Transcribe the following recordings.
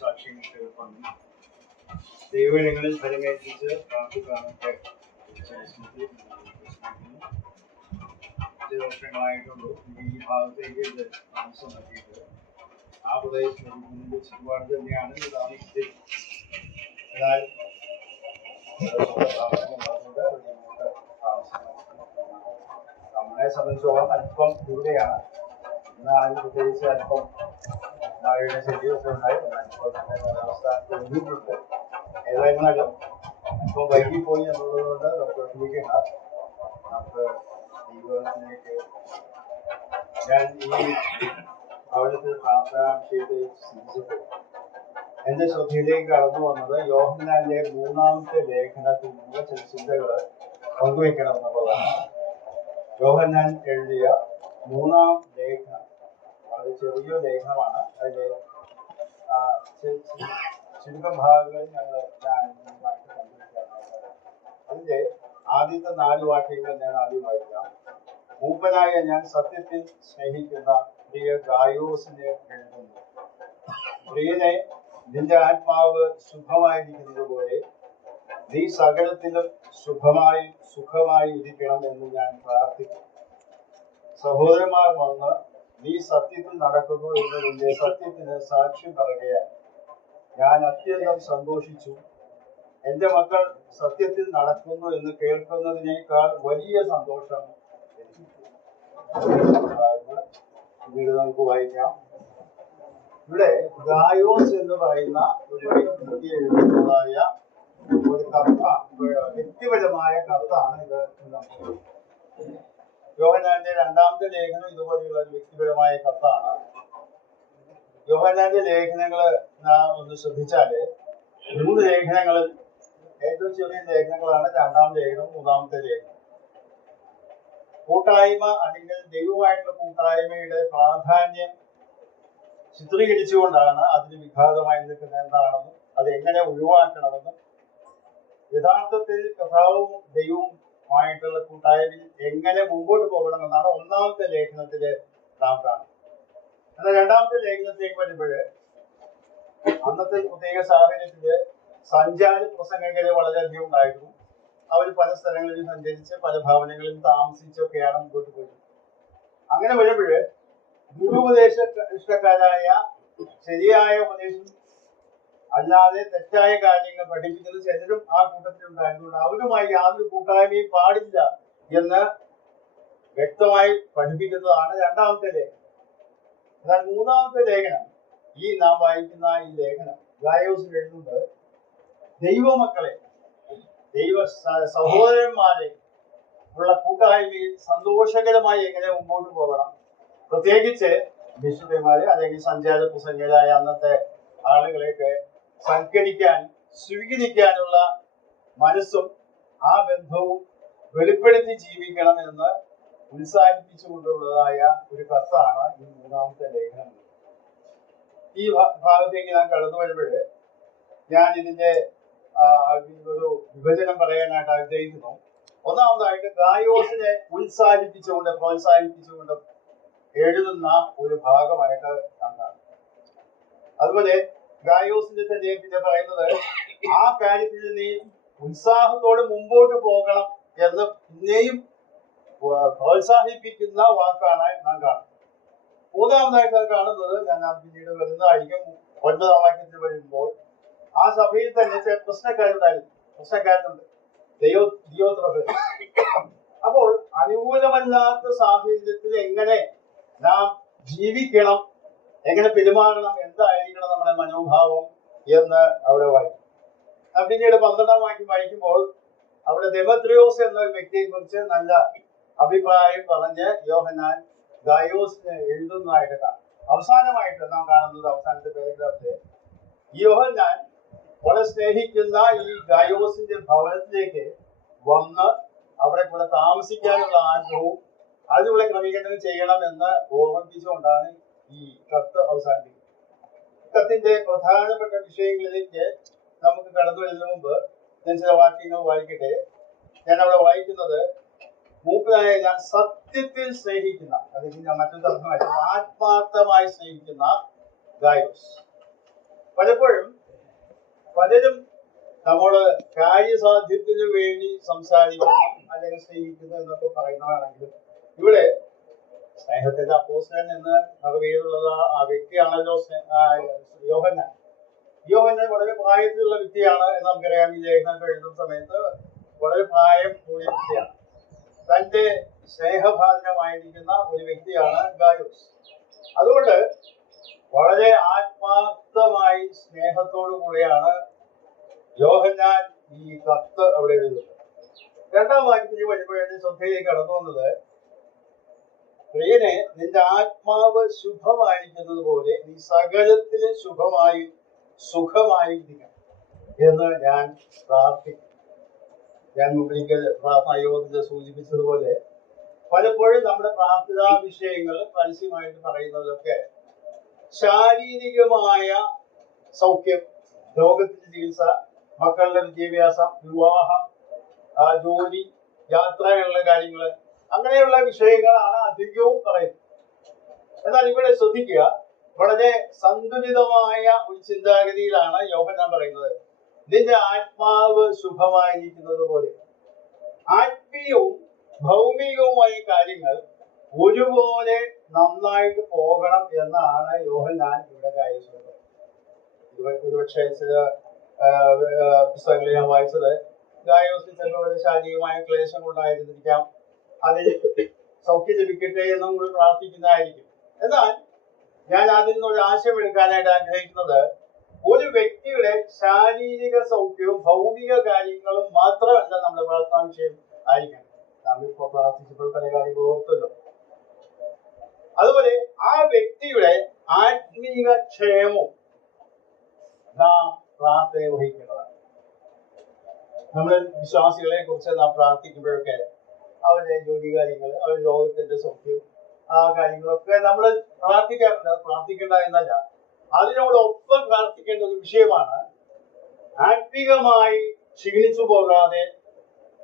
സാക്ഷ്യങ്ങൾ കേൾക്കുന്നു. ദൈവങ്ങളിൽ ഫലമേൽപ്പിച്ച് പ്രാർത്ഥിക്കാനൊക്കെ വർഷങ്ങളായിട്ടുള്ളൂ ഈ ഭാഗത്തേക്ക് ഇത് താമസം നൽകിയിട്ട്. ആ പ്രദേശത്ത് ചുറ്റുപാട് തന്നെയാണ് ഇത് താമസിച്ചത്. എന്നാൽ നമ്മളെ സംബന്ധിച്ചോളം അല്പം ദൂരെയാണ്. എന്നാൽ അതിന് പ്രത്യേകിച്ച് അല്പം മഴയുടെ ശല്യമൊക്കെ ഉണ്ടായി. കാലാവസ്ഥ ഒരുങ്ങിയിട്ടുണ്ട്. ഏതായിരുന്നാലും അല്പം വൈകിപ്പോയി എന്നുള്ളത് കൊണ്ട് നമുക്ക് വിഷമിക്കേണ്ട. നമുക്ക് ദൈവത്തിലേക്ക് ഞാൻ ഈ അവിടുത്തെ പ്രാർത്ഥനാ വിഷയത്തെ ചിന്തിച്ചപ്പോൾ എന്റെ ശ്രദ്ധയിലേക്ക് കടന്നു വന്നത് യോഹന്നാന്റെ 3-ാമത്തെ ലേഖനത്തിൽ നിന്ന് ചില ചിന്തകൾ പങ്കുവെക്കണം എന്നുള്ളതാണ്. യോഹന്നാൻ എഴുതിയ 3-ാം ലേഖനം വളരെ ചെറിയ ലേഖനമാണ്. അതിലെ ചുരുക്കം ഭാഗങ്ങളിൽ ഞാൻ പങ്കുവെക്കാറുണ്ട്. അതിന്റെ ആദ്യത്തെ 4 വാക്യങ്ങൾ ഞാൻ ആദ്യം വായിക്കാം. മൂപ്പനായ ഞാൻ സത്യത്തിൽ സ്നേഹിക്കുന്ന പ്രിയ ഗായോസിനെ എഴുതുന്നു. പ്രിയനെ, നിന്റെ ആത്മാവ് ശുഭമായിരിക്കുന്നത് പോലെ നീ സകലത്തിലും സുഖമായി ഇരിക്കണം എന്ന് ഞാൻ പ്രാർത്ഥിക്കുന്നു. സഹോദരന്മാർ വന്ന് നീ സത്യത്തിൽ നടക്കുന്നു എന്നതിന്റെ സത്യത്തിന് സാക്ഷ്യം പറയുകയാൽ ഞാൻ അത്യന്തം സന്തോഷിച്ചു. എന്റെ മക്കൾ സത്യത്തിൽ നടക്കുന്നു എന്ന് കേൾക്കുന്നതിനേക്കാൾ വലിയ സന്തോഷം പിന്നീട് നമുക്ക് വായിക്കാം. ഇവിടെ ഗായോസ് എന്ന് പറയുന്ന ഒരു വ്യക്തിക്ക് എഴുതുന്നതായ ഒരു കത്താണ്, വ്യക്തിപരമായ കത്താണ് ഇത്. യോഹന്നാന്റെ 2-ാമത്തെ ലേഖനം ഇതുപോലെയുള്ള ഒരു വ്യക്തിപരമായ കത്താണ്. യോഹന്നാന്റെ ലേഖനങ്ങള് ഒന്ന് ശ്രദ്ധിച്ചാല് 3 ലേഖനങ്ങളിൽ ഏറ്റവും ചെറിയ ലേഖനങ്ങളാണ് 2-ാം ലേഖനം, 3-ാമത്തെ ലേഖനം. കൂട്ടായ്മ അല്ലെങ്കിൽ ദൈവമായിട്ടുള്ള കൂട്ടായ്മയുടെ പ്രാധാന്യം ചിത്രീകരിച്ചുകൊണ്ടാണ് അതിന് വിഘാതമായി നിൽക്കുന്ന എന്താണെന്നും അത് എങ്ങനെ ഒഴിവാക്കണമെന്നും യഥാർത്ഥത്തിൽ കഥാവും ദൈവവുമായിട്ടുള്ള കൂട്ടായ്മയിൽ എങ്ങനെ മുമ്പോട്ട് പോകണമെന്നാണ് 1-ാമത്തെ ലേഖനത്തില് നാം കാണുന്നത്. എന്നാൽ 2-ാമത്തെ ലേഖനത്തിലേക്ക് വരുമ്പോഴ് അന്നത്തെ പ്രത്യേക സാഹചര്യത്തില് സഞ്ചാര പ്രസംഗങ്ങളെ വളരെയധികം ഉണ്ടായിരുന്നു. അവർ പല സ്ഥലങ്ങളിൽ സഞ്ചരിച്ച് പല ഭവനങ്ങളിൽ താമസിച്ചൊക്കെയാണ് മുമ്പോട്ട് പോയത്. അങ്ങനെ വരുമ്പോഴ് ദുരുപദേശ ഇഷ്ടക്കാരായ ശരിയായ ഉപദേശം അല്ലാതെ തെറ്റായ കാര്യങ്ങൾ പഠിപ്പിക്കുന്ന ചിലരും ആ കൂട്ടത്തിലുണ്ടായിരുന്നുകൊണ്ട് അവരുമായി യാതൊരു കൂട്ടായ്മയും പാടില്ല എന്ന് വ്യക്തമായി പഠിപ്പിക്കുന്നതാണ് 2-ാമത്തെ ലേഖനം. എന്നാൽ 3-ാമത്തെ ലേഖനം, ഈ നാം വായിക്കുന്ന ഈ ലേഖനം ഗായോസിൽ എഴുതുന്നത് ദൈവമക്കളെ, ദൈവ സഹോദരന്മാരെ ഉള്ള കൂട്ടായ്മയിൽ സന്തോഷകരമായി എങ്ങനെ മുമ്പോട്ട് പോകണം, പ്രത്യേകിച്ച് മിഷണറിമാരെ അല്ലെങ്കിൽ സഞ്ചാര പ്രസംഗരായ അന്നത്തെ ആളുകളെയൊക്കെ സൽക്കരിക്കാനും സ്വീകരിക്കാനുള്ള മനസ്സും ആ ബന്ധവും വെളിപ്പെടുത്തി ജീവിക്കണം എന്ന് ഉത്സാഹിപ്പിച്ചുകൊണ്ടുള്ളതായ ഒരു കത്താണ് ഈ 3-ാമത്തെ ലേഖനം. ഈ ഭാഗത്തേക്ക് ഞാൻ കടന്നു വരുമ്പോഴ് ഞാൻ ഇതിന്റെ ഒരു വിഭജനം പറയാനായിട്ട് ആഗ്രഹിക്കുന്നു. ഒന്നാമതായിട്ട് ഗായോസിനെ പ്രോത്സാഹിപ്പിച്ചുകൊണ്ട് എഴുതുന്ന ഒരു ഭാഗമായിട്ട് കാണാം. അതുപോലെ ഗായോസിന്റെ തന്നെ പിന്നെ പറയുന്നത് ആ കാര്യത്തിൽ നീ ഉത്സാഹത്തോടെ മുമ്പോട്ട് പോകണം എന്ന് പിന്നെയും പ്രോത്സാഹിപ്പിക്കുന്ന വാക്കാണ് നാം കാണുന്നത്. 3-ാമതായിട്ട് കാണുന്നത് ഞാൻ പിന്നീട് വരുന്നതായിരിക്കും. 9-ാം വാക്യത്തിൽ വരുമ്പോൾ ആ സഭയിൽ തന്നെ പ്രശ്നക്കാരുണ്ട്, ദിയോത്രഫേസ്. അപ്പോൾ അനുകൂലമല്ലാത്ത സാഹചര്യത്തിൽ എങ്ങനെ നാം ജീവിക്കണം, എങ്ങനെ പെരുമാറണം, എന്തായിരിക്കണം നമ്മുടെ മനോഭാവം എന്ന് അവിടെ വായിക്കും. പിന്നീട് 12-ാം വാക്യം വായിക്കുമ്പോൾ അവിടെ ദെമത്രിയോസ് എന്ന വ്യക്തിയെ കുറിച്ച് നല്ല അഭിപ്രായം പറഞ്ഞ് യോഹന്നാൻ ഗായോസിന് എഴുതുന്നതായിട്ട് കാണാം. അവസാനമായിട്ട് നാം കാണുന്നത് അവസാനത്തെ പാരഗ്രാഫില് യോഹന്നാൻ വളരെ സ്നേഹിക്കുന്ന ഈ ഗായോസിന്റെ ഭവനത്തിലേക്ക് വന്ന് അവിടെ കൂടെ താമസിക്കാനുള്ള ആഗ്രഹവും അതിനുള്ള ക്രമീകരണം ചെയ്യണം എന്ന് ഓർമ്മിപ്പിച്ചുകൊണ്ടാണ് ഈ കത്ത് അവസാനിപ്പിക്കുന്നത്. കത്തിന്റെ പ്രധാനപ്പെട്ട വിഷയങ്ങളിലേക്ക് നമുക്ക് കടന്നു വരുന്നതിന് മുമ്പ് ഞാൻ ചില വാക്യങ്ങൾ വായിക്കട്ടെ. ഞാൻ അവിടെ വായിക്കുന്നത് മൂപ്പനായ ഞാൻ സത്യത്തിൽ സ്നേഹിക്കുന്ന, അല്ലെങ്കിൽ ഞാൻ മറ്റൊരു അർത്ഥമായിട്ട് ആത്മാർത്ഥമായി സ്നേഹിക്കുന്ന ഗായോസ്. പലപ്പോഴും പലരും നമ്മള് കാര്യസാധ്യത്തിന് വേണ്ടി സംസാരിക്കുന്നു അല്ലെങ്കിൽ സ്നേഹിക്കുന്നു എന്നൊക്കെ പറയുന്നതാണെങ്കിലും ഇവിടെ സ്നേഹത്തിന്റെ അപ്പോസ്തലൻ എന്ന് പേരുള്ളത് ആ വ്യക്തിയാണല്ലോ യോഹന്നാൻ. യോഹന്നാൻ വളരെ പ്രായത്തിലുള്ള വ്യക്തിയാണ് എന്ന് നമുക്കറിയാം. ഈ ലേഖനം എഴുതുന്ന സമയത്ത് വളരെ പ്രായം കൂടിയ വ്യക്തിയാണ്. തന്റെ സ്നേഹഭാജനമായിരിക്കുന്ന ഒരു വ്യക്തിയാണ് ഗായോസ്. അതുകൊണ്ട് വളരെ ആത്മാർത്ഥമായി സ്നേഹത്തോടു കൂടെയാണ് യോഹന്നാൻ ഈ കത്ത് അവിടെ എഴുതുന്നത്. രണ്ടാം വാക്യത്തിൽ വരുമ്പോഴാണ് ശ്രദ്ധയിലേക്ക് കടന്നു വന്നത്, പ്രിയനെ, നിന്റെ ആത്മാവ് ശുഭമായിരിക്കുന്നത് പോലെ നീ സകലത്തിലും സുഖമായിരിക്കണം എന്ന് ഞാൻ പ്രാർത്ഥിക്കും. ഞാൻ ഒരിക്കൽ പ്രാർത്ഥനാ യോഗത്തിൽ സൂചിപ്പിച്ചതുപോലെ പലപ്പോഴും നമ്മുടെ പ്രാർത്ഥനാ വിഷയങ്ങൾ പരസ്യമായിട്ട് പറയുന്നതൊക്കെ ശാരീരികമായ സൗഖ്യം, രോഗത്തിന്റെ ചികിത്സ, മക്കളുടെ വിദ്യാഭ്യാസം, വിവാഹം, ജോലി, യാത്രകളുടെ കാര്യങ്ങള്, അങ്ങനെയുള്ള വിഷയങ്ങളാണ് അധികവും പറയുന്നത്. എന്നാൽ ഇവിടെ ശ്രദ്ധിക്കുക, വളരെ സന്തുലിതമായ ഒരു ചിന്താഗതിയിലാണ് യോഹന്നാൻ പറയുന്നത്. നിന്റെ ആത്മാവ് ശുഭമായിരിക്കുന്നത് പോലെ. ആത്മീയവും ഭൗമികവുമായ കാര്യങ്ങൾ ഒരുപോലെ നന്നായിട്ട് പോകണം എന്നാണ് യോഹന്നാൻ ഇവിടെ കാര്യം പറയുന്നത്. ഒരുപക്ഷെ ചില പുസ്തകങ്ങൾ ഞാൻ വായിച്ചത്, ഗായോസിന് ചിലപ്പോൾ ശാരീരികമായ ക്ലേശം കൊണ്ടായിരുന്നിരിക്കാം, അതിൽ സൗഖ്യം ലഭിക്കട്ടെ എന്നും കൂടി പ്രാർത്ഥിക്കുന്നതായിരിക്കും. എന്നാൽ ഞാൻ അതിൽ നിന്നൊരു ആശയം എടുക്കാനായിട്ട് ആഗ്രഹിക്കുന്നത്, ഒരു വ്യക്തിയുടെ ശാരീരിക സൗഖ്യവും ഭൗമിക കാര്യങ്ങളും മാത്രമല്ല നമ്മുടെ പ്രാർത്ഥനാ വിഷയം ആയിരിക്കണം. നാം ഇപ്പോൾ പ്രാർത്ഥിച്ചപ്പോൾ പല കാര്യങ്ങളും ഓർത്തല്ലോ. അതുപോലെ ആ വ്യക്തിയുടെ ആത്മീക ക്ഷേമവും നാം പ്രാർത്ഥന വഹിക്കേണ്ടതാണ്. നമ്മൾ വിശ്വാസികളെ കുറിച്ച് നാം പ്രാർത്ഥിക്കുമ്പോഴൊക്കെ അവരുടെ ജോലി കാര്യങ്ങൾ, അവരുടെ രോഗത്തിന്റെ സൗഖ്യം, ആ കാര്യങ്ങളൊക്കെ നമ്മൾ പ്രാർത്ഥിക്കാറുണ്ട്. പ്രാർത്ഥിക്കേണ്ട എന്നല്ല, അതിനോടൊപ്പം പ്രാർത്ഥിക്കേണ്ട ഒരു വിഷയമാണ് ആത്മീകമായി ക്ഷീണിച്ചു പോകാതെ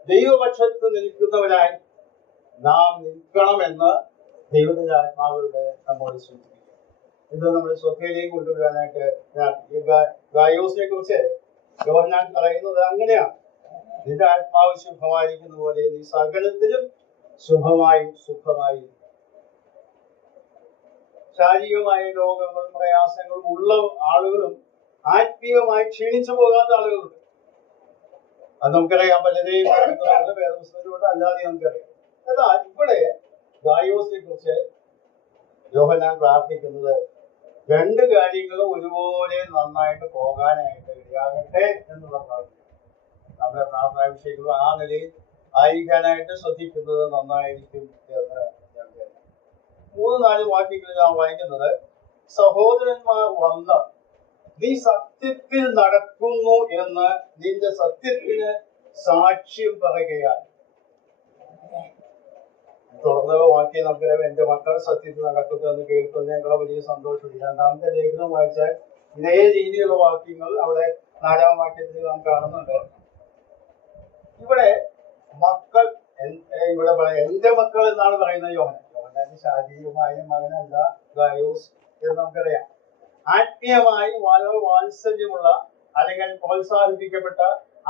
ദൈവപക്ഷത്ത് നിൽക്കുന്നവരായി നാം നിൽക്കണമെന്ന് ദൈവത്തിന്റെ ആത്മാവിലൂടെ നമ്മോട് സൂചിപ്പിക്കും. ഇത് നമ്മുടെ ശ്രദ്ധയിലേക്ക് കൊണ്ടുവരാനായിട്ട് ഗായോസിനെ കുറിച്ച് യോഹന്നാൻ പറയുന്നത് അങ്ങനെയാണ്. നിന്റെ ആത്മാവ് ശുഭമായിരിക്കുന്ന പോലെ നീ സകലത്തിലും സുഖമായി. ശാരീരികമായ രോഗങ്ങളും പ്രയാസങ്ങളും ഉള്ള ആളുകളും ആത്മീയമായി ക്ഷീണിച്ചു പോകാത്ത ആളുകളുണ്ട്. അത് നമുക്കറിയാം. പലരെയും വേദപുസ്തകത്തിലൂടെ അല്ലാതെ നമുക്കറിയാം. എന്നാൽ ഇവിടെ ഗായോസിനെ കുറിച്ച് യോഹന്നാൻ പ്രാർത്ഥിക്കുന്നത് രണ്ട് കാര്യങ്ങളും ഒരുപോലെ നന്നായിട്ട് പോകാനായിട്ട് ഇടയാകട്ടെ എന്നുള്ള പ്രാർത്ഥന. നമ്മുടെ പ്രാർത്ഥനാ വിഷയങ്ങളും ആ നിലയിൽ ആയിരിക്കാനായിട്ട് ശ്രദ്ധിക്കുന്നത് നന്നായിരിക്കും എന്ന് ഞാൻ കരുതുന്നു. 3-4 വാക്യങ്ങളിൽ നാം വായിക്കുന്നത്, സഹോദരന്മാർ വന്ന് നീ സത്യത്തിൽ നടക്കുന്നു എന്ന് നിന്റെ സത്യത്തിന് സാക്ഷ്യം പറയുകയാൽ. തുടർന്നുള്ള വാക്യം നമുക്കറിയാം, എന്റെ മക്കൾ സത്യത്തിൽ നടക്കുന്നു എന്ന് കേൾക്കുന്നതിനേക്കാൾ വലിയ സന്തോഷമില്ല. രണ്ടാമത്തെ ലേഖനം വായിച്ചാൽ ഇതേ രീതിയിലുള്ള വാക്യങ്ങൾ അവിടെ 4-ാം വാക്യത്തിൽ നാം കാണുന്നുണ്ട്. ഇവിടെ മക്കൾ, ഇവിടെ എന്റെ മക്കൾ എന്നാണ് പറയുന്നത് യോഹന്നാന്റെ ശാരീരികമായ മകനല്ല ഗായോസ് എന്ന് നമുക്കറിയാം. ആത്മീയമായി വളരെ വാത്സല്യമുള്ള, അല്ലെങ്കിൽ പ്രോത്സാഹിപ്പിക്കപ്പെട്ട,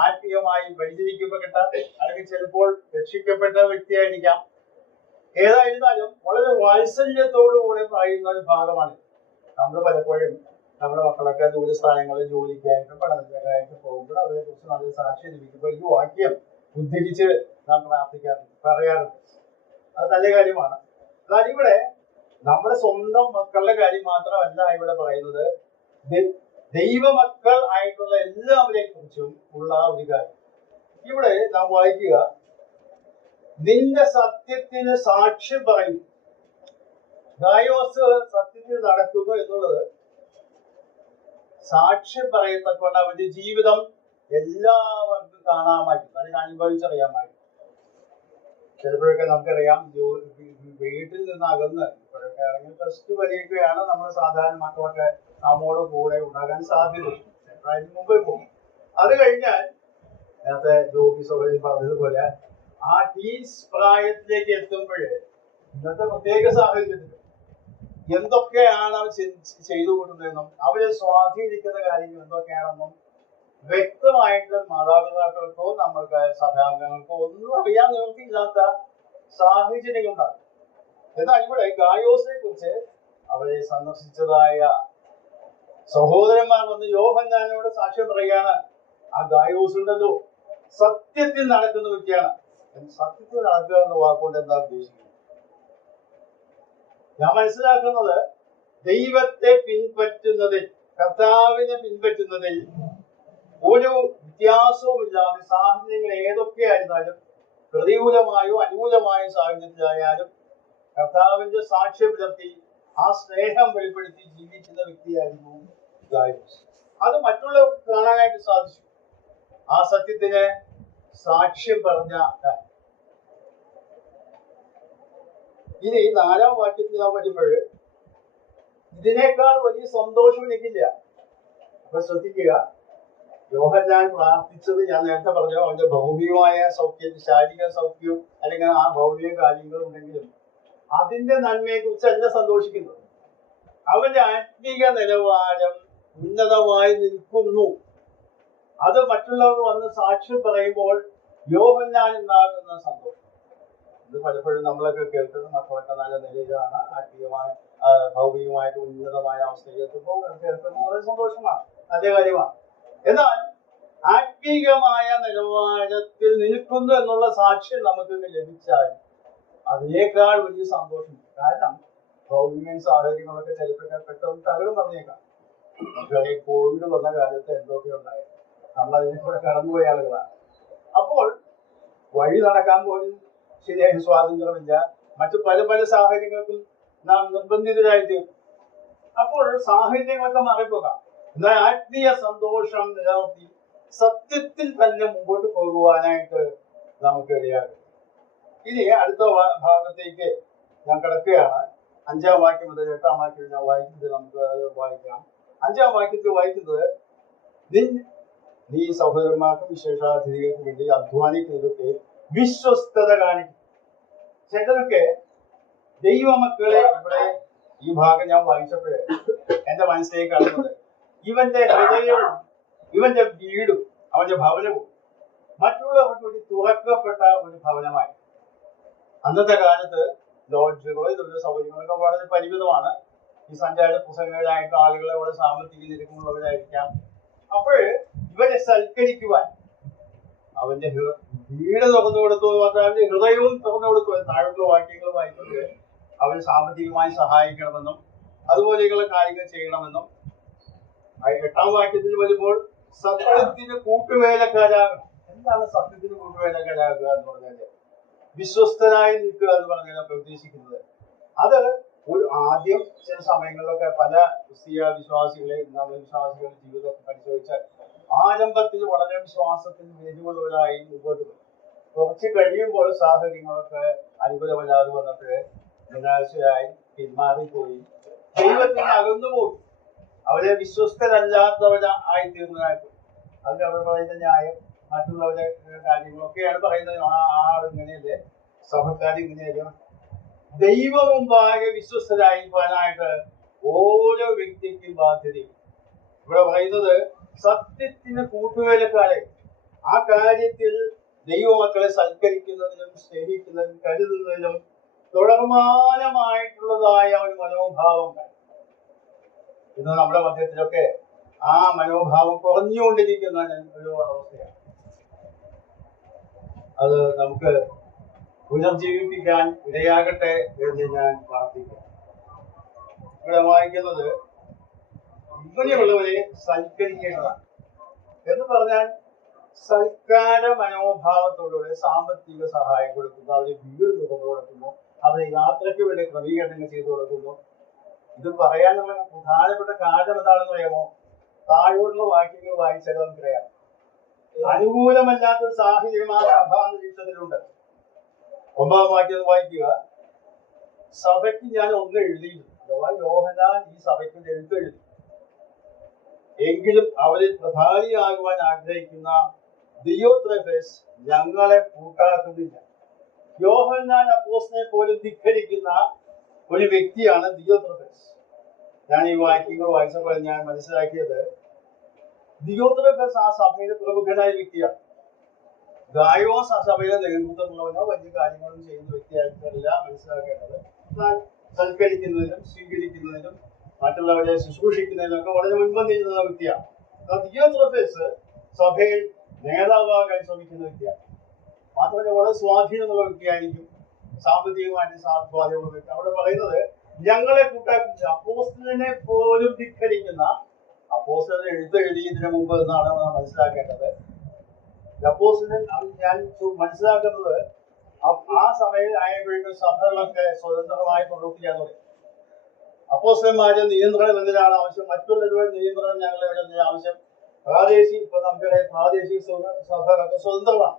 ആത്മീയമായി പരിചരിക്കപ്പെട്ട, അല്ലെങ്കിൽ ചിലപ്പോൾ രക്ഷിക്കപ്പെട്ട വ്യക്തിയായിരിക്കാം. ഏതായിരുന്നാലും വളരെ വാത്സല്യത്തോടുകൂടെ പറയുന്ന ഒരു ഭാഗമാണ്. നമ്മൾ പലപ്പോഴും നമ്മുടെ മക്കളൊക്കെ ദൂരസ്ഥാനങ്ങളിൽ ജോലിക്കായിട്ട് പഠനത്തിനായിട്ട് പോകുമ്പോൾ അവരെ കുറിച്ച് നല്ല സാക്ഷ്യം ലഭിക്കുമ്പോൾ ഈ വാക്യം ഉദ്ധരിച്ച് നാം പറയാറുണ്ട്. അത് നല്ല കാര്യമാണ്. എന്നാൽ ഇവിടെ നമ്മുടെ സ്വന്തം മക്കളുടെ കാര്യം മാത്രമല്ല ഇവിടെ പറയുന്നത്, ദൈവമക്കൾ ആയിട്ടുള്ള എല്ലാവരെ കുറിച്ചും ഉള്ള ഒരു കാര്യം. ഇവിടെ നാം വായിക്കുക, നിന്റെ സത്യത്തിന് സാക്ഷ്യം പറയുന്നു. ഗായോസ് സത്യത്തിൽ നടക്കുന്നു എന്നുള്ളത് സാക്ഷ്യം പറയത്തക്കൊണ്ട് അവന്റെ ജീവിതം എല്ലാവർക്കും കാണാമായിരുന്നു, അതിന് അനുഭവിച്ചറിയാമായിരുന്നു. ചിലപ്പോഴൊക്കെ നമുക്കറിയാം, വീട്ടിൽ നിന്ന് അകന്ന്, ഇപ്പോഴൊക്കെ ആണെങ്കിൽ +2 വരെയൊക്കെയാണ് നമ്മൾ സാധാരണ മക്കളൊക്കെ നമ്മോട് കൂടെ ഉണ്ടാകാൻ സാധ്യതയുണ്ട്. അതിന് മുമ്പേ പോകും. അത് കഴിഞ്ഞാൽ നേരത്തെ ജോബി സൗകര്യം പറഞ്ഞതുപോലെ ആ ടീൻസ് പ്രായത്തിലേക്ക് എത്തുമ്പോഴേ ഇന്നത്തെ പ്രത്യേക സാഹചര്യത്തിൽ എന്തൊക്കെയാണ് അവർ ചെയ്തു കൂട്ടുന്നതെന്നും അവരെ സ്വാധീനിക്കുന്ന കാര്യങ്ങൾ എന്തൊക്കെയാണെന്നും വ്യക്തമായിട്ട് മാതാപിതാക്കൾക്കോ നമ്മൾക്ക് സഭാംഗങ്ങൾക്കോ ഒന്നും അറിയാൻ നിവൃത്തിയില്ലാത്ത സാഹചര്യങ്ങളുണ്ടാകും. എന്നാൽ ഇവിടെ ഗായോസിനെ കുറിച്ച് അവരെ സന്ദർശിച്ചതായ സഹോദരന്മാർ വന്ന് യോഹന്നാനോട് സാക്ഷ്യം പറയുകയാണ്, ആ ഗായോസ് ഉണ്ടല്ലോ സത്യത്തിൽ നടക്കുന്ന വ്യക്തിയാണ്. സത്യത്തിൽ നടക്കുക എന്ന വാക്കുകൊണ്ട് എന്താ ഉദ്ദേശിക്കുന്നത്? ഞാൻ മനസ്സിലാക്കുന്നത് ദൈവത്തെ പിൻപറ്റുന്നതിൽ, കർത്താവിനെ പിൻപറ്റുന്നതിൽ ഒരു വ്യത്യാസവുമില്ലാതെ സാഹചര്യങ്ങൾ ഏതൊക്കെയായിരുന്നാലും, പ്രതികൂലമായോ അനുകൂലമായോ സാഹചര്യത്തിലായാലും കർത്താവിന്റെ സാക്ഷ്യം പുലർത്തി ആ സ്നേഹം വെളിപ്പെടുത്തി ജീവിക്കുന്ന വ്യക്തിയായിരുന്നു ഗായോസ്. അത് മറ്റുള്ളവർക്ക് കാണാനായിട്ട് സാധിച്ചു. ആ സത്യത്തിന് സാക്ഷ്യം പറഞ്ഞ ഇനി 4-ാം വാക്യത്തിൽ നാം വരുമ്പോൾ ഇതിനേക്കാൾ വലിയ സന്തോഷം എനിക്കില്ല. അപ്പൊ ശ്രദ്ധിക്കുക, യോഹന്നാൻ പ്രാർത്ഥിച്ചത് ഞാൻ നേരത്തെ പറഞ്ഞു, അവന്റെ ഭൗതികമായ സൗഖ്യത്തിൽ, ശാരീരിക സൗഖ്യവും അല്ലെങ്കിൽ ആ ഭൗതിക കാര്യങ്ങളും ഉണ്ടെങ്കിലും അതിന്റെ നന്മയെ കുറിച്ചല്ല സന്തോഷിക്കുന്നത്. അവന്റെ ആത്മീക നിലവാരം ഉന്നതമായി നിൽക്കുന്നു. അത് മറ്റുള്ളവർ വന്ന് സാക്ഷ്യം പറയുമ്പോൾ യോഹന്നാൻ ഉണ്ടാകുന്ന സന്തോഷം. ഇത് പലപ്പോഴും നമ്മളൊക്കെ കേൾക്കുന്നത് മക്കളൊക്കെ നല്ല നിലയിലാണ്, ആത്മീയമായ ഭൗതികമായിട്ട് ഉന്നതമായ അവസ്ഥയിൽ എത്തുമ്പോൾ കേൾക്കുന്നത് വളരെ സന്തോഷമാണ്, നല്ല കാര്യമാണ്. എന്നാൽ ആത്മീകമായ നിലവാരത്തിൽ നിൽക്കുന്നു എന്നുള്ള സാക്ഷ്യം നമുക്ക് ലഭിച്ചാൽ അതിനേക്കാൾ വലിയ സന്തോഷം. കാരണം ഭൗതിക സാഹചര്യങ്ങളൊക്കെ ചിലപ്പോൾ പെട്ടെന്ന് തകരും പറഞ്ഞേക്കാം. നമുക്കറിയാം, കോവിഡ് വന്ന കാലത്ത് എന്തൊക്കെ ഉണ്ടായത്, നമ്മൾ അതിനെ കൂടെ കടന്നുപോയ ആളുകളാണ്. അപ്പോൾ വഴി നടക്കാൻ പോലും ശരിയായ സ്വാതന്ത്ര്യമില്ല. മറ്റു പല പല സാഹചര്യങ്ങൾക്കും നാം നിർബന്ധിതരായിത്തീരും. അപ്പോൾ സാഹചര്യങ്ങളൊക്കെ മാറിപ്പോകാം. എന്നാൽ ആത്മീയ സന്തോഷം നിലനിർത്തി സത്യത്തിൽ തന്നെ മുമ്പോട്ട് പോകുവാനായിട്ട് നമുക്ക് ഇടയാകും. ഇനി അടുത്ത ഭാഗത്തേക്ക് ഞാൻ കിടക്കുകയാണ്. 5-ാം വാക്യം മുതൽ 8-ാം വാക്യം ഞാൻ വായിക്കുന്നത് നമുക്ക് അത് വായിക്കാം. 5-ാം വാക്യത്തിൽ വായിക്കുന്നത്, നീ സഹോദരന്മാർക്കും വിശേഷാതിഥികൾക്കും വേണ്ടി അധ്വാനിക്കുന്നതൊക്കെ വിശ്വസ്തത കാണിക്കും. ചിലർക്ക് ദൈവമക്കളെ, ഇവിടെ ഈ ഭാഗം ഞാൻ വായിച്ചപ്പോഴേ എന്റെ മനസ്സിലേക്ക് കാണുന്നത് ഇവന്റെ ഹൃദയവും ഇവന്റെ വീടും അവന്റെ ഭവനവും മറ്റുള്ളവർക്ക് വേണ്ടി തുറക്കപ്പെട്ട ഒരു ഭവനമായി. അന്നത്തെ കാലത്ത് ലോഡ്ജുകളോ ഇതുപോലെ സൗകര്യങ്ങളൊക്കെ വളരെ പരിമിതമാണ്. ഈ സഞ്ചാര പ്രസംഗങ്ങളായിട്ട് ആളുകളെ അവിടെ സാമ്പത്തിക ഞെരുക്കമുള്ളവരായിരിക്കാം. അപ്പോൾ ഇവരെ സൽക്കരിക്കുവാൻ അവന്റെ വീട് തുറന്നു കൊടുത്തു, അവന്റെ ഹൃദയവും തുറന്നു കൊടുത്തു. താഴെയുള്ള വാക്യങ്ങൾ വായിക്കുന്നത് അവന് സാമ്പത്തികമായി സഹായിക്കണമെന്നും അതുപോലെയുള്ള കാര്യങ്ങൾ ചെയ്യണമെന്നും. 8-ാം വാക്യത്തിൽ വരുമ്പോൾ സത്യത്തിന് കൂട്ടുവേലക്കാരാകണം. എന്താണ് സത്യത്തിന് കൂട്ടുവേലക്കാരാകുക എന്ന് പറഞ്ഞാല്? വിശ്വസ്തനായി നിൽക്കുക എന്ന് പറഞ്ഞാൽ ഉദ്ദേശിക്കുന്നത് അത് ഒരു ആദ്യം ചില സമയങ്ങളിലൊക്കെ പല ക്രിസ്തീയ വിശ്വാസികളെ, വിശ്വാസികളുടെ ജീവിതമൊക്കെ പരിശോധിച്ചാൽ ആരംഭത്തിൽ വളരെ വിശ്വാസത്തിന് വേദികളുള്ളവരായി മുമ്പോട്ട് പോകും. കുറച്ച് കഴിയുമ്പോൾ സാഹചര്യങ്ങളൊക്കെ അനുകൂലമല്ലാതെ വന്നപ്പോൾ നിരാശരായി പിന്മാറിപ്പോയി, ദൈവത്തിന് അകന്നുപോയി, അവരെ വിശ്വസ്തരല്ലാത്തവരായി തീർന്നതായി. അതിന് അവർ പറയുന്ന ന്യായം മറ്റുള്ളവരുടെ കാര്യങ്ങളൊക്കെയാണ് പറയുന്നത്. ആൾ ഇങ്ങനെയല്ലേ, സഭക്കാർ ഇങ്ങനെയല്ലേ. ദൈവം മുമ്പാകെ വിശ്വസ്തരായിരിക്കാനായിട്ട് ഓരോ വ്യക്തിക്കും ബാധ്യതയും. ഇവിടെ പറയുന്നത് സത്യത്തിന് കൂട്ടുവേലക്കാരെ, ആ കാര്യത്തിൽ ദൈവമക്കളെ സൽക്കരിക്കുന്നതിനും സ്നേഹിക്കുന്നതിനും കരുതുന്നതിനും തുടർമാനമായിട്ടുള്ളതായ ഒരു മനോഭാവം. ഇന്ന് നമ്മുടെ മധ്യത്തിലൊക്കെ ആ മനോഭാവം കുറഞ്ഞുകൊണ്ടിരിക്കുന്ന ഒരു അവസ്ഥയാണ്. അത് നമുക്ക് പുനർജീവിപ്പിക്കാൻ ഇടയാകട്ടെ എന്ന് ഞാൻ പ്രാർത്ഥിക്കുന്നു. ഇവിടെ വായിക്കുന്നത് ഇങ്ങനെയുള്ളവരെ സൽക്കരിക്കേണ്ടതാണ് എന്ന് പറഞ്ഞാൽ സൽക്കാര മനോഭാവത്തോടുകൂടെ സാമ്പത്തിക സഹായം കൊടുക്കുന്നു, അവരെ വീട് തുറന്നു കൊടുക്കുന്നു, അവരെ യാത്രയ്ക്ക് വേണ്ടി ക്രമീകരണങ്ങൾ ചെയ്തു കൊടുക്കുന്നു. ഇത് പറയാനുള്ള പ്രധാനപ്പെട്ട കാരണം എന്താണെന്ന് അറിയാമോ? താഴോട്ടുള്ള വാക്യങ്ങൾ വായിച്ചാൽ നമുക്കറിയാം. അനുകൂലമല്ലാത്തൊരു സാഹചര്യം ആ സഭാന്തരീക്ഷത്തിലുണ്ട്. 9-ാം വാക്യം വായിക്കുക. സഭയ്ക്ക് ഞാൻ ഒന്ന് എഴുതിയിരുന്നു, അഥവാ യോഹന്നാൻ ഈ സഭയ്ക്ക് എഴുത്തെഴുതി, എങ്കിലും അവരിൽ പ്രധാനിയാകുവാൻ ആഗ്രഹിക്കുന്ന ദിയോത്രഫേസ് ഞങ്ങളെ കൂട്ടാക്കുന്നില്ല. യോഹന്നാൻ അപ്പോസ്തലനെ പോലും ധിക്കരിക്കുന്ന ഒരു വ്യക്തിയാണ് ദിയോത്രെഫസ്. ഞാൻ ഈ വാക്യങ്ങൾ വായിച്ചപ്പോൾ ഞാൻ മനസ്സിലാക്കിയത് ദിയോത്രെഫസ് ആ സഭയിലെ പ്രമുഖനായ വ്യക്തിയാണ്. ഗായോസ് ആ സഭയിലെ നേതൃത്വമുള്ളവനോ വലിയ കാര്യങ്ങളും ചെയ്യുന്ന വ്യക്തിയായിട്ടല്ല മനസ്സിലാക്കേണ്ടത്. എന്നാൽ സൽക്കരിക്കുന്നതിനും സ്വീകരിക്കുന്നതിനും മറ്റുള്ളവരെ ശുശ്രൂഷിക്കുന്നതിനും ഒക്കെ വളരെ മുൻപന്തിയിൽ നിന്ന വ്യക്തിയാണ്. ദിയോത്രെഫസ് സഭയിൽ നേതാവാകാൻ ശ്രമിക്കുന്ന വ്യക്തിയാണ്. മാത്രമല്ല വളരെ സ്വാധീനമുള്ള വ്യക്തിയായിരിക്കും, സാമ്പത്തികമായിട്ട് സ്വാധീനമുള്ള വ്യക്തി. അവിടെ പറയുന്നത് ഞങ്ങളെ കൂട്ടാക്കി അപ്പോസ്തലനെ പോലും ധിക്കരിക്കുന്ന, അപ്പോസ്തലനെ എഴുതിയതിനു മുമ്പ് എന്നാണ് നാം മനസ്സിലാക്കേണ്ടത്. അപ്പോസ്തലൻ ഞാൻ മനസ്സിലാക്കുന്നത് ആ സമയം ആയപ്പോഴേക്കും സഭകളൊക്കെ സ്വതന്ത്രമായി പ്രവർത്തിക്കാൻ തുടങ്ങി. അപ്പോസ്തലന്മാരെ നിയന്ത്രണം എന്തിനാണ് ആവശ്യം? മറ്റുള്ളവരുടെ നിയന്ത്രണം ഞങ്ങളുടെ ആവശ്യം. ഇപ്പൊ നമുക്കറിയാം പ്രാദേശിക സഭകളൊക്കെ സ്വതന്ത്രമാണ്.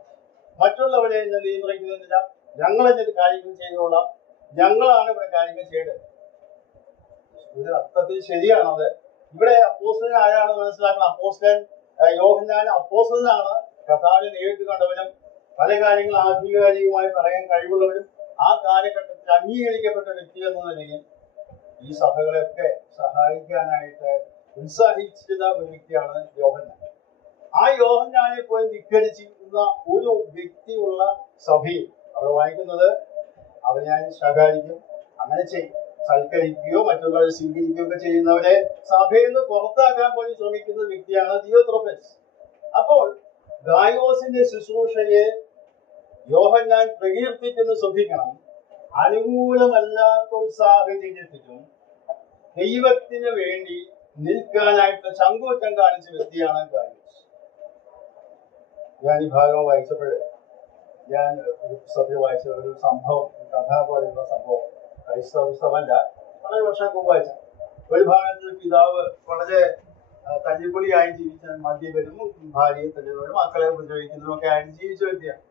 മറ്റുള്ളവരെ നിയന്ത്രിക്കുന്നില്ല. ഞങ്ങൾ എന്നിട്ട് കാര്യങ്ങൾ ചെയ്തോളാം, ഞങ്ങളാണ് ഇവിടെ കാര്യങ്ങൾ ചെയ്യേണ്ടത്. ഒരു അർത്ഥത്തിൽ ശരിയാണത്. ഇവിടെ അപ്പോസ്തലൻ ആരാണെന്ന് മനസ്സിലാക്കണം. അപ്പോസ്തലൻ യോഹന്നാൻ അപ്പോസ്തലനാണ്. കർത്താവിനെ നേരിട്ട് കണ്ടവനും പല കാര്യങ്ങൾ ആധികാരികമായി പറയാൻ കഴിവുള്ളവരും ആ കാലഘട്ടത്തിൽ അംഗീകരിക്കപ്പെട്ട വ്യക്തി എന്ന നിലയിൽ ഈ സഭകളെയൊക്കെ സഹായിക്കാനായിട്ട് ഉത്സാഹിച്ചിരുന്ന ഒരു വ്യക്തിയാണ് യോഹന്നാൻ. ആ യോഹന്നാനെ പോയി ധിക്കരിച്ചിരുന്ന ഒരു വ്യക്തിയുള്ള സഭയിൽ അവിടെ വായിക്കുന്നത് അവർ ഞാൻ ശകാരിക്കും, അങ്ങനെ ചെയ്യും, സൽക്കരിക്കുകയോ മറ്റുള്ളവരെ സ്വീകരിക്കുകയോ ഒക്കെ ചെയ്യുന്നവരെ സഭയിൽ നിന്ന് പുറത്താക്കാൻ പോലും ശ്രമിക്കുന്ന വ്യക്തിയാണ് ദിയോത്രെഫസ്. അപ്പോൾ ഗായോസിന്റെ ശുശ്രൂഷയെ യോഹന്നാൻ പ്രകീർത്തിക്കുന്ന ശ്രദ്ധിക്കണം. അനുകൂലമല്ലാത്ത ഒരു സാഹചര്യത്തിലും ദൈവത്തിന് വേണ്ടി നിൽക്കാനായിട്ട് ചങ്കൂറ്റം കാണിച്ച വ്യക്തിയാണ് ഗായോസ്. ഞാൻ ഈ ഭാഗം വായിച്ചപ്പോഴേ ഞാൻ ഒരു പുസ്തകത്തിൽ വായിച്ച ഒരു സംഭവം, കഥ പോലെയുള്ള സംഭവം, ക്രൈസ്തവ പുസ്തകമല്ല, വളരെ വർഷം മുമ്പ് വായിച്ച. ഒരു ഭാഗത്തിൽ പിതാവ് വളരെ തല്ലിപ്പൊളിയായി ജീവിച്ച മദ്യപനും ഭാര്യയെ തല്ലുന്നവരും മക്കളെ ഉപദ്രവിക്കുന്നതും ഒക്കെ ആയിട്ട് ജീവിച്ച വ്യക്തിയാണ്.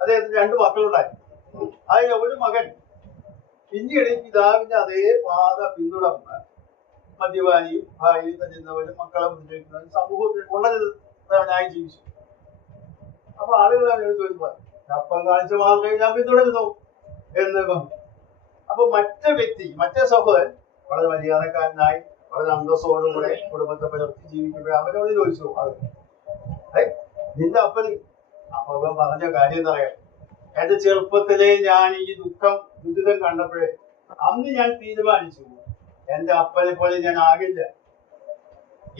അദ്ദേഹത്തിന് 2 മക്കളുണ്ടായി. അതിൽ ഒരു മകൻ പിന്നീട് പിതാവിന്റെ അതേ പാത പിന്തുടർന്ന് മദ്യപാനിയും ഭാര്യയും തല്ലുന്നവരും മക്കളെ ഉപദ്രവിക്കുന്നവരും സമൂഹത്തിൽ കൊള്ളരുതായി ജീവിച്ചു. അപ്പൊ ആളുകൾ അവരോട് ചോദിച്ചു, അപ്പം കാണിച്ച മാതൃകയെ ഞാൻ പിന്തുടരുന്നു എന്ന് പറഞ്ഞു. അപ്പൊ മറ്റേ സഹോദരൻ വളരെ മര്യാദക്കാരനായി വളരെ അന്തസ്സോടുകൂടെ കുടുംബത്തെ പുലർത്തി ജീവിക്കുമ്പോൾ അവരോട് ചോദിച്ചു ആളുകൾ, നിന്റെ അപ്പന് അപ്പൊ അവൻ പറഞ്ഞ കാര്യം എന്താ പറയാം? എന്റെ ചെറുപ്പത്തിലെ ഞാൻ ഈ ദുരിതം കണ്ടപ്പോഴേ അന്ന് ഞാൻ തീരുമാനിച്ചു, എന്റെ അപ്പനെ പോലെ ഞാൻ ആകില്ല,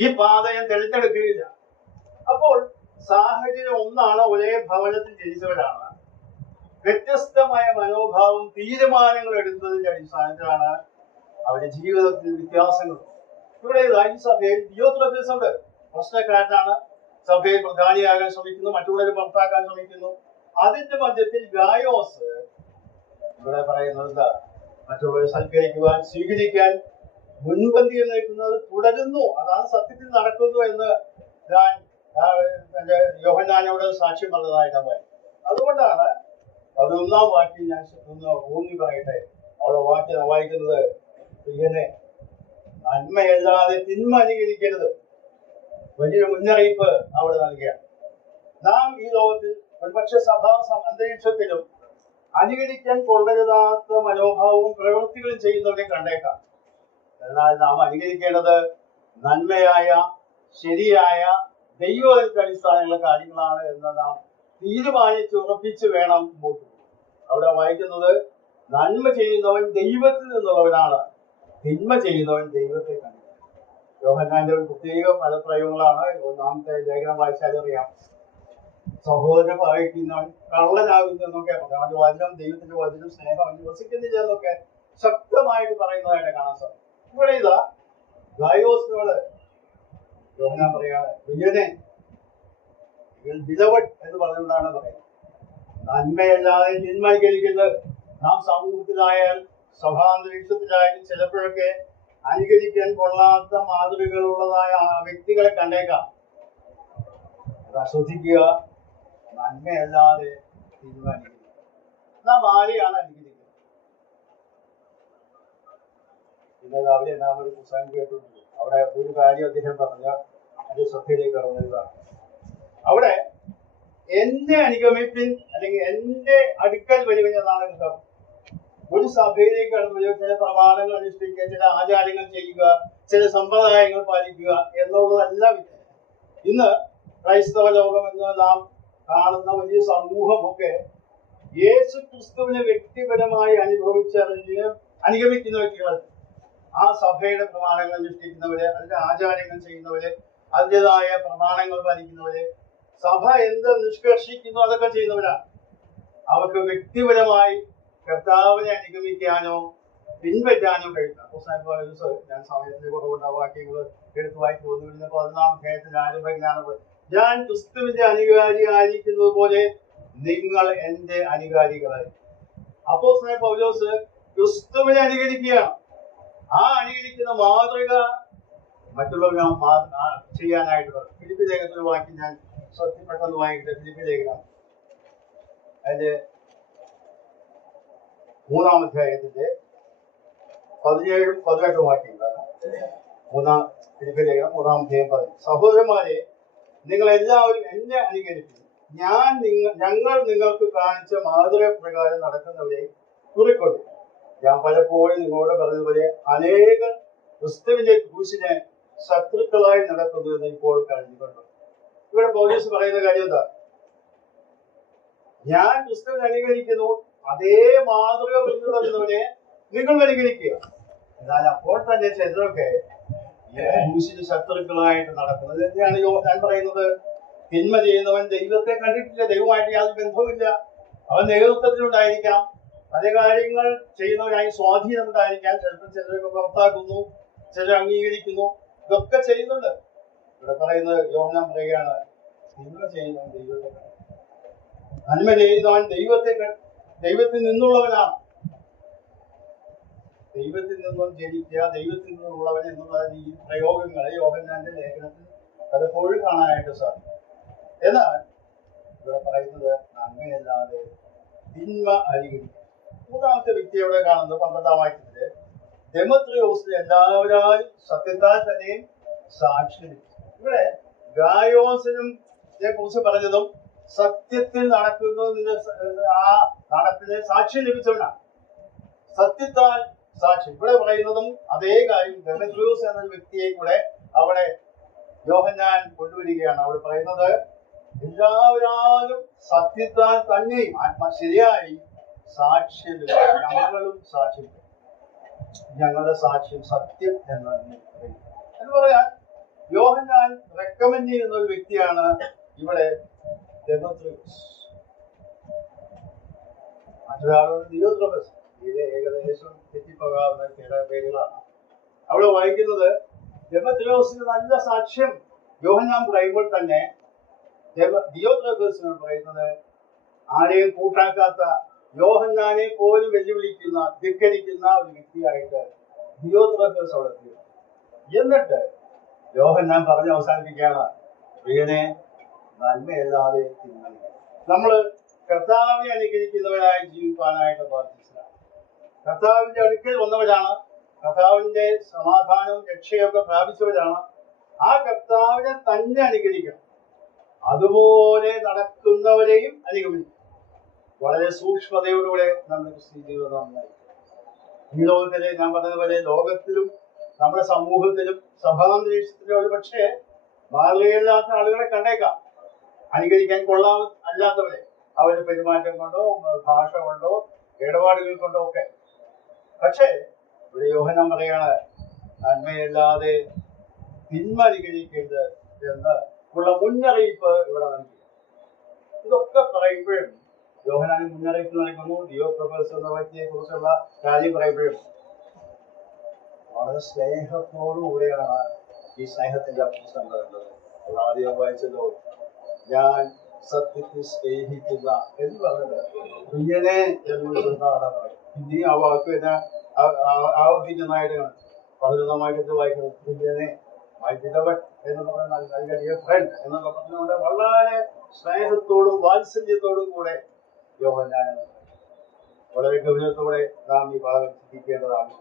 ഈ പാത ഞാൻ തെരഞ്ഞെടുക്കുകയില്ല. അപ്പോൾ സാഹചര്യം ഒന്നാണ്, ഒരേ ഭവനത്തിൽ ജനിച്ചവരാണ്, വ്യത്യസ്തമായ മനോഭാവം തീരുമാനങ്ങൾ എടുത്തതിന്റെ അടിസ്ഥാനത്തിലാണ് അവരുടെ ജീവിതത്തിൽ വ്യത്യാസങ്ങൾ. ഇവിടെ ഈ സഭയിൽ ദിയോത്രെഫസ് ഉണ്ട്, പ്രശ്നക്കാരനാണ്, സഭയിൽ പ്രധാനിയാകാൻ ശ്രമിക്കുന്നു, മറ്റുള്ളവരെ പുറത്താക്കാൻ ശ്രമിക്കുന്നു. അതിന്റെ മധ്യത്തിൽ ഗായോസ് ഇവിടെ പറയുന്നത് മറ്റുള്ളവരെ സൽക്കരിക്കുവാൻ സ്വീകരിക്കാൻ മുൻപന്തിയിൽ നിൽക്കുന്നത് തുടരുന്നു. അതാണ് സത്യത്തിൽ നടക്കുന്നു എന്ന് ഞാൻ യോഹന്നാനോട് സാക്ഷ്യം പറഞ്ഞതായിട്ടാണ് പറയുന്നത്. അതുകൊണ്ടാണ് 11-ാം വാക്യം ഞാൻ ഒന്ന് ഊന്നി പറയട്ടെ. അവിടെ വാക്യം വായിക്കുന്നത് ഇങ്ങനെ, നന്മയല്ലാതെ തിന്മ അനുകരിക്കരുത്. വലിയൊരു മുന്നറിയിപ്പ് അവിടെ നൽകുകയാണ്. നാം ഈ ലോകത്തിൽ ഒരുപക്ഷെ സഭാ അന്തരീക്ഷത്തിലും അനുകരിക്കാൻ കൊള്ളരുതാത്ത മനോഭാവവും പ്രവൃത്തികളും ചെയ്യുന്നവരെ കണ്ടേക്കാം. എന്നാൽ നാം അനുകരിക്കേണ്ടത് നന്മയായ ശരിയായ ദൈവത്തിന്റെ അടിസ്ഥാനമുള്ള കാര്യങ്ങളാണ് എന്ന് നാം തീരുമാനിച്ച് ഉറപ്പിച്ച് വേണം മുമ്പോട്ട് പോകും. അവിടെ വായിക്കുന്നത് നന്മ ചെയ്യുന്നവൻ ദൈവത്തിൽ നിന്നുള്ളവനാണ്, തിന്മ ചെയ്യുന്നവൻ ദൈവത്തെ കണ്ടു. യോഹന്നാന്റെ ഒരു പ്രത്യേക പദപ്രയോഗങ്ങളാണ്. 1-ാമത്തെ ലേഖനം വായിച്ചാൽ അറിയാം. സഹോദരനെ പകയ്ക്കുന്നവൻ കള്ളനാകുന്നു എന്നൊക്കെ പറയാം. അവന്റെ വചനം, ദൈവത്തിന്റെ വചനം, സ്നേഹം അവന് വസിക്കുന്നില്ല എന്നൊക്കെ ശക്തമായിട്ട് പറയുന്നതായിട്ട് കാണാൻ സാധിക്കും. ഇവിടെ ഇതാ ഗായോസിനോട് യോഹന്നാൻ പറയാണ്, പ്രിയനെ ബിലവഡ് എന്ന് പറഞ്ഞുകൊണ്ടാണ് പറയുന്നത്. നന്മയല്ലാതെ തിന്മ അനുകരിക്കുന്നത്. നാം സമൂഹത്തിലായാൽ സഭാന്തരീക്ഷത്തിലായാലും ചിലപ്പോഴൊക്കെ അനുകരിക്കാൻ കൊള്ളാത്ത മാതൃകകളുള്ളതായ ആ വ്യക്തികളെ കണ്ടേക്കാം. അത് ശ്രദ്ധിക്കുക, നന്മയല്ലാതെ തിന്മ അനുകരിക്കുക. നാം ആരെയാണ് അനുകരിക്കുന്നത്? ഇന്നലെ രാവിലെ നാം ഒരു പുസ്തകം കേട്ടിട്ടുണ്ട്. അവിടെ ഒരു കാര്യം അദ്ദേഹം പറഞ്ഞ എന്റെ ശ്രദ്ധയിലേക്ക് ഇറങ്ങുന്നതാണ്. അവിടെ എന്നെ അനുഗമിപ്പിൻ അല്ലെങ്കിൽ എന്റെ അടുക്കൽ വരുമെന്നതാണ് അർത്ഥം. ഒരു സഭയിലേക്ക് കടന്നു വരിക, ചില പ്രമാണങ്ങൾ അനുഷ്ഠിക്കുക, ചില ആചാരങ്ങൾ ചെയ്യുക, ചില സമ്പ്രദായങ്ങൾ പാലിക്കുക എന്നുള്ളതല്ല വിദ്യ. ഇന്ന് ക്രൈസ്തവ ലോകം എന്ന് നാം കാണുന്ന വലിയ സമൂഹമൊക്കെ യേശു ക്രിസ്തുവിനെ വ്യക്തിപരമായി അനുഭവിച്ചറിഞ്ഞ് അനുഗമിക്കുന്ന വ്യക്തികൾ. ആ സഭയുടെ പ്രമാണങ്ങൾ അനുഷ്ഠിക്കുന്നവര്, അതിന്റെ ആചാരങ്ങൾ ചെയ്യുന്നവര്, അതിൻ്റെതായ പ്രമാണങ്ങൾ പാലിക്കുന്നവര്, സഭ എന്ത് നിഷ്കർഷിക്കുന്നു അതൊക്കെ ചെയ്യുന്നവരാണ്. അവർക്ക് വ്യക്തിപരമായി കർത്താവിനെ അനുഗമിക്കാനോ പിൻപറ്റാനോ കഴിയില്ല. ഞാൻ സമയത്തിന് കുറവുണ്ട്, ആ വാക്യങ്ങൾ എടുത്തു വായിച്ചു വന്നു. 11-ാം അധ്യായത്തിൽ ആരംഭിക്കാണ്, ഞാൻ ക്രിസ്തുവിന്റെ അനുകാരി ആയിരിക്കുന്നത് പോലെ നിങ്ങൾ എന്റെ അനുകാരികളായി. അപ്പോസ്തലൻ പൗലോസ് ക്രിസ്തുവിനെ അനുകരിക്കുകയാണ്. ആ അനുകരിക്കുന്ന മാതൃക മറ്റുള്ളവർ ചെയ്യാനായിട്ട് പറഞ്ഞു. ഫിലിപ്പി ലേഖനത്തിൽ വാക്യം ഞാൻ പെട്ടെന്ന് വായിക്കട്ടെ. ഫിലിപ്പി ലേഖനം അതിന്റെ 3-ാം അധ്യായത്തിന്റെ 17-18 വാക്യങ്ങളാണ്. ഫിലിപ്പി ലേഖനം 3-ാം അധ്യായം 10. സഹോദരന്മാരെ, നിങ്ങൾ എല്ലാവരും എന്നെ അനുകരിക്കുന്നു. ഞങ്ങൾ നിങ്ങൾക്ക് കാണിച്ച മാതൃക പ്രകാരം നടക്കുന്നവരെ കുറിക്കൊള്ളു. ഞാൻ പലപ്പോഴും നിങ്ങളോട് പറഞ്ഞതുപോലെ അനേകർ ക്രിസ്തുവിന്റെ ക്രൂശിനെ ശത്രുക്കളായി നടക്കുന്നു എന്ന് ഇപ്പോൾ കഴിഞ്ഞുകൊണ്ട്. ഇവിടെ പൗലോസ് പറയുന്ന കാര്യം എന്താ? ഞാൻ ക്രിസ്തുവിനെ അനുകരിക്കുന്നു, അതേ മാതൃക പിന്തുടരുന്നവരെ നിങ്ങൾ അനുകരിക്കുക. എന്നാൽ അപ്പോൾ തന്നെ ചിലരൊക്കെ ക്രൂശിന് ശത്രുക്കളായിട്ട് നടക്കുന്നത്. എന്തിനാണ് ഞാൻ പറയുന്നത്? തിന്മ ചെയ്യുന്നവൻ ദൈവത്തെ കണ്ടിട്ടില്ല, ദൈവമായിട്ട് യാതൊരു ബന്ധവുമില്ല. അവൻ നേതൃത്വത്തിലുണ്ടായിരിക്കാം, പല കാര്യങ്ങൾ ചെയ്യുന്നവനായി സ്വാധീനം ഉണ്ടായിരിക്കാം. ചിലപ്പോൾ ചിലരൊക്കെ പുറത്താക്കുന്നു, ചിലർ അംഗീകരിക്കുന്നു, ഇതൊക്കെ ചെയ്യുന്നുണ്ട്. ഇവിടെ പറയുന്നത്, യോഹന്നാൻ പറയുകയാണ്, തിന്മ ചെയ്യുന്നവൻ ദൈവത്തെ കണ്ടു, നന്മ ചെയ്യുന്നവൻ ദൈവത്തിൽ നിന്നുള്ളവനാണ്. ദൈവത്തിൽ നിന്നും ജനിക്കുക, ദൈവത്തിൽ നിന്നുള്ളവൻ എന്നുള്ള ഈ പ്രയോഗങ്ങളെ യോഹന്നാന്റെ ലേഖനത്തിൽ പലപ്പോഴും കാണാനായിട്ട് സാധിക്കും. എന്നാൽ ഇവിടെ പറയുന്നത് നന്മയല്ലാതെ തിന്മ അനുകരിക്കുക. 3-ാമത്തെ വ്യക്തി അവിടെ കാണുന്നത് 12-ാം വാക്യത്തില്, ദെമത്രിയോസിന് എല്ലാവരും സത്യത്താൽ തന്നെയും സാക്ഷി ലഭിച്ചു. ഇവിടെ ഗായോസിനെ കുറിച്ച് പറഞ്ഞതും സത്യത്തിൽ നടക്കുന്നതിന്റെ ആ നടപ്പിന് സാക്ഷ്യം ലഭിച്ചവനാണ്. സത്യത്താൽ സാക്ഷി. ഇവിടെ പറയുന്നതും അതേ കാര്യം. ദെമത്രിയോസ് എന്ന വ്യക്തിയെ കൂടെ അവിടെ യോഹന്നാൻ കൊണ്ടുവരികയാണ്. അവിടെ പറയുന്നത് എല്ലാവരും സത്യത്താൽ തന്നെയും ശരിയായി സാക്ഷ്യം ലഭിക്കും. ഞങ്ങളും സാക്ഷ്യം, ഞങ്ങളുടെ സാക്ഷ്യം സത്യം എന്ന് പറയാൻ യോഹന്നാൻ റെക്കമെൻഡ് ചെയ്യുന്ന ഒരു വ്യക്തിയാണ് ഇവിടെ ദെമത്രിയോസ്. മറ്റൊരാളോട് ദിയോത്രഫസ്. ഇത് ഏകദേശം തെറ്റിപ്പോകാവുന്ന ചില പേരുകളാണ്. അവിടെ വായിക്കുന്നത് ദെമത്രിയോസിന് നല്ല സാക്ഷ്യം യോഹന്നാൻ പറയുമ്പോൾ തന്നെ ദിയോത്രഫസിനോട് പറയുന്നത് ആരെയും കൂട്ടാക്കാത്ത, യോഹന്നാനെ പോലും വെല്ലുവിളിക്കുന്ന, ധിക്കരിക്കുന്ന ഒരു വ്യക്തിയായിട്ട് ദിയോത്രഫസ് അവിടെ എത്തി. എന്നിട്ട് യോഹന്നാൻ പറഞ്ഞ് അവസാനിപ്പിക്കുകയാണ്, പ്രിയനെ, നന്മയല്ലാതെ തിന്മ. നമ്മള് കർത്താവിനെ അനുകരിക്കുന്നവരായി ജീവിക്കാനായിട്ട് പ്രാർത്ഥിച്ചതാണ്. കർത്താവിന്റെ അടുക്കൽ വന്നവരാണ്, കർത്താവിന്റെ സമാധാനവും രക്ഷയൊക്കെ പ്രാപിച്ചവരാണ്. ആ കർത്താവിനെ തന്നെ അനുകരിക്കണം. അതുപോലെ നടക്കുന്നവരെയും അനുഗമിക്കും. വളരെ സൂക്ഷ്മതയോടുകൂടെ നമ്മുടെ ക്രിസ്ത്യൻ ജീവിതം നന്നായിരിക്കും. ഈ ലോകത്തിലെ, ഞാൻ പറഞ്ഞതുപോലെ, ലോകത്തിലും നമ്മുടെ സമൂഹത്തിലും സഭാന്തരീക്ഷത്തിലും ഒരു പക്ഷേ മാതൃകയില്ലാത്ത ആളുകളെ കണ്ടേക്കാം, അനുകരിക്കാൻ അല്ലാത്തവരെ, അവരുടെ പെരുമാറ്റം കൊണ്ടോ ഭാഷ കൊണ്ടോ ഇടപാടുകൾ കൊണ്ടോ ഒക്കെ. പക്ഷേ ഇവിടെ യോഹന്നാൻ പറയാണ്, നന്മയല്ലാതെ തിന്മ അനുകരിക്കരുത് എന്ന് ഉള്ള മുന്നറിയിപ്പ് ഇവിടെ നൽകി. ഇതൊക്കെ പറയുമ്പോഴും യോഹന്നാൻ മുന്നറിയിപ്പ് നൽകുന്നു. ദിയോത്രഫസ് എന്ന വ്യക്തിയെ കുറിച്ചുള്ള കാര്യം പറയുമ്പോഴും വളരെ സ്നേഹത്തോടുകൂടെയാണ് ഈ സ്നേഹത്തിന്റെ പുസ്തകം പറയുന്നത്. ആദ്യം വായിച്ചല്ലോ, ഞാൻ സത്യത്തിൽ സ്നേഹിക്കുന്ന എന്ന് പറഞ്ഞത് പ്രിയനെ എന്നതാണ്. ഇനി ആ വാക്ക് തന്നെ ആവർത്തിക്കുന്നതായിട്ട് 11-ാം വാക്യത്തിൽ വായിക്കുന്നത്, പ്രിയനെ, മൈ ബിലവഡ് എന്ന് പറഞ്ഞാൽ നല്ല ഫ്രണ്ട് എന്നൊക്കെ പറഞ്ഞുകൊണ്ട് വളരെ സ്നേഹത്തോടും വാത്സല്യത്തോടും കൂടെ യോഹന്നാൻ വളരെ ഗൗരവത്തോടെ നാം ഈ ഭാഗം ചിന്തിക്കേണ്ടതാണ്.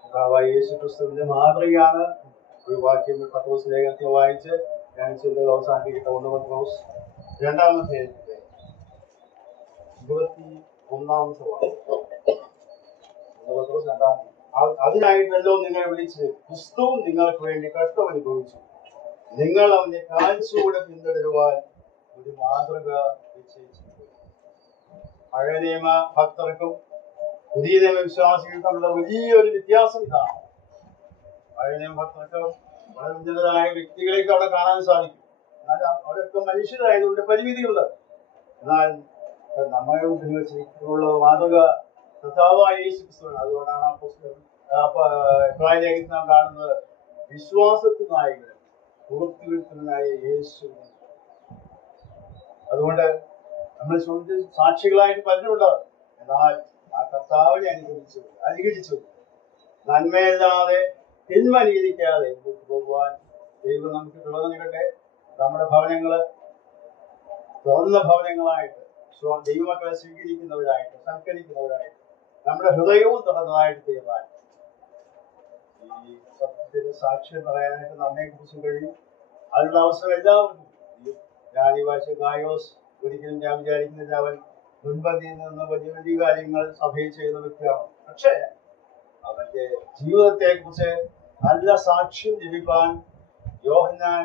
കർത്താവായ യേശു ക്രിസ്തുവിന്റെ മാതൃകയാണ്. ഒരു വാക്യം പത്രോസ് ലേഖനത്തിൽ വായിച്ച് ഞാൻ ചിന്തകൾ അവസാനിപ്പിക്കട്ടെ. 1 പത്രോസ് 2-ാം അധ്യായത്തിന്റെ 21-ാമത്തെ വാക്യം. പത്രോസ് 2 അതിനായിട്ടല്ലോ നിങ്ങളെ വിളിച്ച് ക്രിസ്തുവും നിങ്ങൾക്ക് വേണ്ടി കഷ്ടം അനുഭവിച്ചു. നിങ്ങൾ അവന്റെ കാൽച്ചുവട് പിന്തുടരുവാൻ ഒരു മാതൃക നിശ്ചയിച്ചു. പഴയ നിയമ ഭക്തർക്കും പുതിയ നിയമ വിശ്വാസികൾക്കും തമ്മിലുള്ള വലിയൊരു വ്യത്യാസം ഇതാണ്. പഴയ നിയമ ഭക്തർക്ക് വളരെ ഉന്നതരായ വ്യക്തികളെയൊക്കെ അവിടെ കാണാൻ സാധിക്കും. എന്നാൽ അവരൊക്കെ മനുഷ്യരായതുകൊണ്ട് പരിമിതികളുണ്ട്. എന്നാൽ നമ്മളെ ഉപയോഗിച്ചിട്ടുള്ള മാതൃക കർത്താവായ യേശു ക്രിസ്തുവാണ്. അതുകൊണ്ടാണ് എബ്രായ ലേഖനത്തിൽ നാം കാണുന്നത് വിശ്വാസത്തിനായി പൂർത്തിവെക്കുന്നതിനായ യേശു. അതുകൊണ്ട് നമ്മൾ സാക്ഷികളായിട്ട് പലരുണ്ടാവും. എന്നാൽ ആ കർത്താവിനെ അനുകരിച്ചു നന്മയല്ലാതെ തിന്മ അനുകരിക്കാതെ പോകുവാൻ ദൈവം നമുക്ക് തുറന്നു നൽകട്ടെ. നമ്മുടെ ഭവനങ്ങള് തുറന്ന ഭവനങ്ങളായിട്ട് ദൈവമക്കളെ സ്വീകരിക്കുന്നവരായിട്ട് സൽക്കരിക്കുന്നവരായിട്ട് നമ്മുടെ ഹൃദയവും തുറന്നതായിട്ട് തീർന്നാൽ ഈ സത്യത്തിന് സാക്ഷ്യം പറയാനായിട്ട് നമ്മെ കുറിച്ച് കഴിയും. അതിനുള്ള അവസരം എല്ലാവർക്കും. ഗായോസ് ഒരിക്കലും ഞാൻ വിചാരിക്കുന്നില്ല അവൻ മുൻപന്തിയിൽ നിന്ന് വലിയ വലിയ കാര്യങ്ങൾ സഭയിൽ ചെയ്യുന്ന വ്യക്തിയാണ്. പക്ഷേ അവന്റെ ജീവിതത്തെ കുറിച്ച് നല്ല സാക്ഷ്യം ലഭിക്കാൻ യോഹന്നാൻ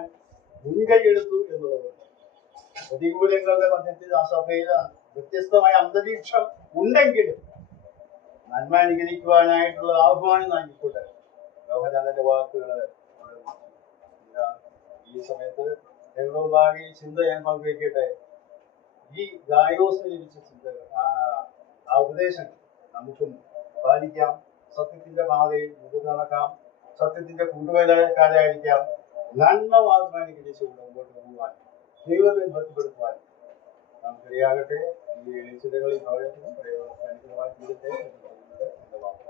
മുൻകൈയെടുത്തു എന്നുള്ളതുകൊണ്ട് പ്രതികൂലങ്ങളുടെ മധ്യത്തിൽ ആ സഭയിൽ വ്യത്യസ്തമായ അന്തരീക്ഷം ഉണ്ടെങ്കിലും നന്മ അനുകരിക്കുവാനായിട്ടുള്ള ആഹ്വാനം നൽകിക്കൊണ്ട് യോഹന്നാന്റെ വാക്കുകൾ ഈ സമയത്ത് ഈ ചിന്ത ഞാൻ പങ്കുവയ്ക്കട്ടെ. ഈ ഗായോസിന് ലഭിച്ച ചിന്തകൾ ആ ഉപദേശങ്ങൾ നമുക്കും പാലിക്കാം. സത്യത്തിന്റെ പാതയിൽ മുന്നോട്ട് നടക്കാം. സത്യത്തിന്റെ കൂട്ടുവേലക്കാരായിരിക്കാം. നന്മ മാത്രം അനുകരിച്ചുകൊണ്ട് മുമ്പോട്ട് പോകുവാൻ ദൈവത്തെ ഭക്തിപ്പെടുത്തുവാൻ നമുക്കിടയാകട്ടെ. ഈ ചിന്തകളിൽ ഭവനത്തിനും പ്രയോജനമായി തീരട്ടെ എന്ന് പറയുന്നത് എന്റെ വാക്ക്.